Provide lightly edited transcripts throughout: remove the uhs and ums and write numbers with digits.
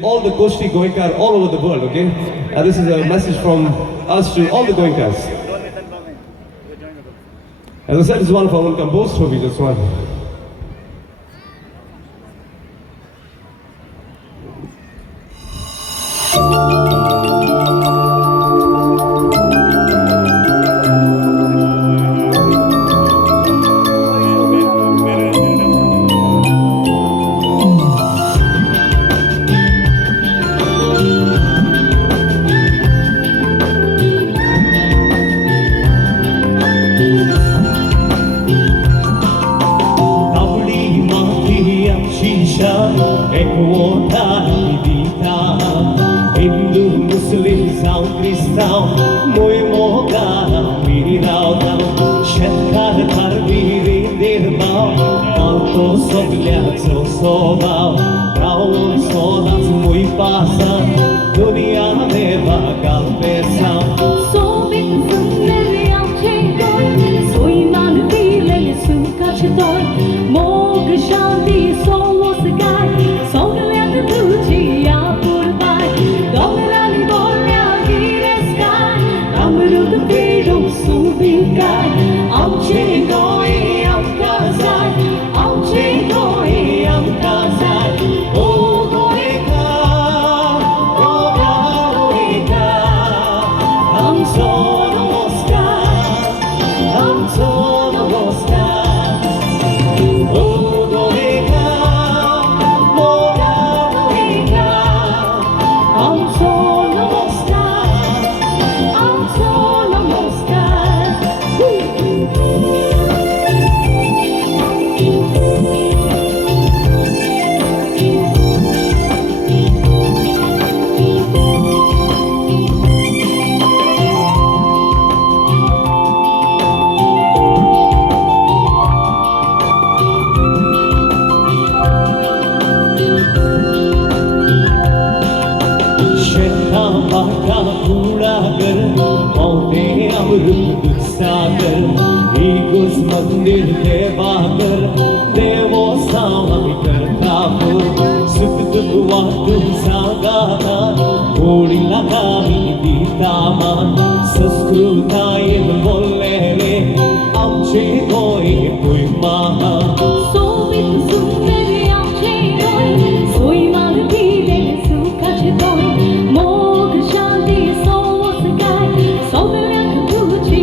All the Goshti Goenkar all over the world, okay? This is a message from us to all the Goenkars. As I said, this is one of our own composed, so we just want. Hindu, Muslim, Islam, Kristão, Moimo, Gana, Mirau, Shetkar, Tarviri, Nirbau, Alto, Soglia, Sobau, Raun, Sodas, Mui Passa, Dunia, Neva, Galpesa. So big, Sunday, I'm changing, so Iman, Vile, Sukachatoy, Mog, Shanti, so was the guy, so let the Tuchi, Igos mandir devagar, devo samami kartapu, sukh dukh sagata, kodi lagami ditaman, saskrutai bollele, amche koi koi maha. So big, Sunday, I'm changing, so Iman, Vile, Sukachatoy, Mog, Shanti, so was the guy, so let the Tuchi.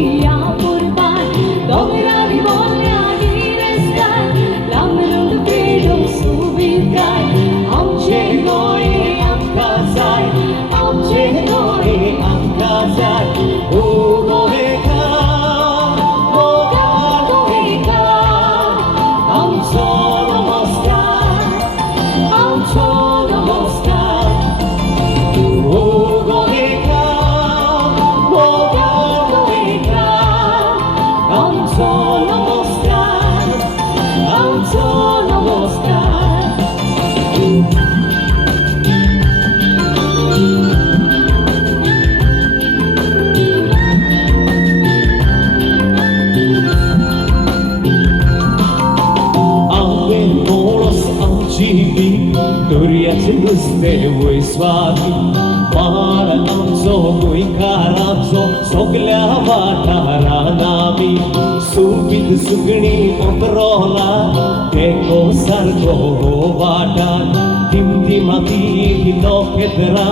Muste voi swati, Mara amso voi karamso, Sogla vatara nami, Subid sugni otrola, Eko sargo vata, Dimdimati no pedra,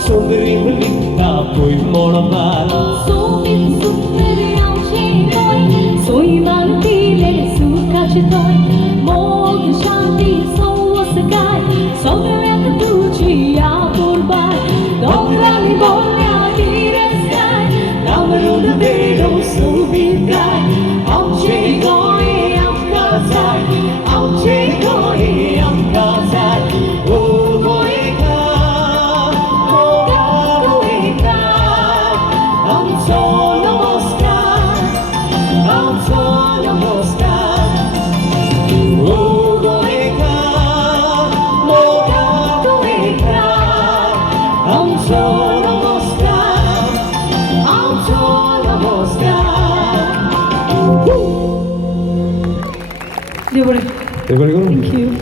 Sundri mlita poi mormara. So big, Sunday, I'm changing, so Iman, Vile, Sukachatoy, Mog, Shanti, so was the guy, so let the Tuchi, don't let me born out in the sky, down the bedo, so big guy, I'm changing, I'm Kazai, I'm changing, I'm Kazai, oh, Goeka, oh, Goeka, I'm so Mosca, I'm so Mosca, oh. Everybody go? Thank you.